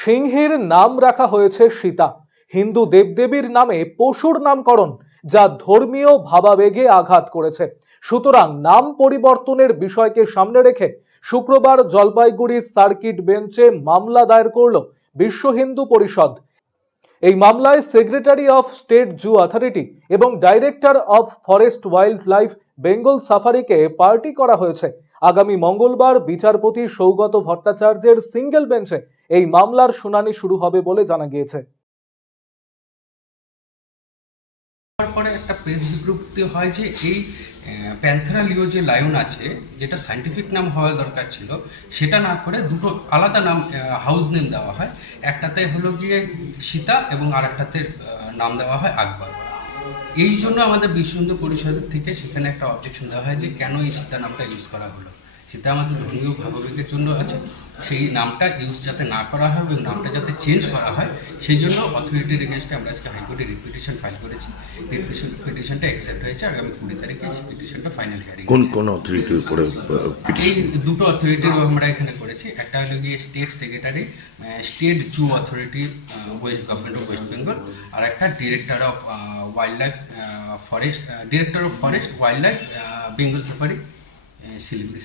সিংহের নাম রাখা হয়েছে সীতা। হিন্দু দেবদেবীর নামে পশুর নামকরণ, যা ধর্মীয় ভাবাবেগে আঘাত করেছে। সুতরাং নাম পরিবর্তনের বিষয়কে সামনে রেখে শুক্রবার জলপাইগুড়ির সার্কিট বেঞ্চে মামলা দায়ের করল বিশ্ব হিন্দু পরিষদ। এই মামলায় secretary of state zoo authority এবং director of forest wildlife Bengal সাফারিকে পার্টি করা হয়েছে। আগামী মঙ্গলবার বিচারপতি সৌগত ভট্টাচার্যের সিঙ্গেল বেঞ্চে এই মামলার শুনানি শুরু হবে বলে জানা গিয়েছে। পরে একটা প্রেস বিজ্ঞপ্তি হয় যে এই প্যান্থেরা লিও যে লায়ন আছে, যেটা সায়েন্টিফিক নাম হওয়া দরকার ছিল, সেটা না করে দুটো আলাদা নাম, হাউস নেম দেওয়া হয়। একটাতে হলো গিয়ে সীতা এবং আরেকটাতে নাম দেওয়া হয় আকবর। এই জন্য আমাদের বিশ্ব হিন্দু পরিষদের থেকে সেখানে একটা অবজেকশন দেওয়া হয় যে কেন এই সীতা নামটা ইউজ করা হলো। সীতা আমাদের ধর্মীয় ভাবাবেগের জন্য আছে, সেই নামটা ইউজ যাতে না করা হয় এবং নামটা যাতে চেঞ্জ করা হয়, সেই জন্য অথরিটির এগেনস্টে আমরা আজকে হাইকোর্টে পিটিশন ফাইল করেছি। পিটিশনটা অ্যাকসেপ্ট হয়েছে। আগামী 20 তারিখে পিটিশনটা ফাইনাল হিয়ারিং। কোন অথরিটির উপরে এই দুটো অথরিটির আমরা এখানে করেছি। একটা হলো গিয়ে state secretary, state zoo authority, west government of West Bengal, আর একটা director of wildlife forest, director of forest wildlife Bengal safari, Siliguri.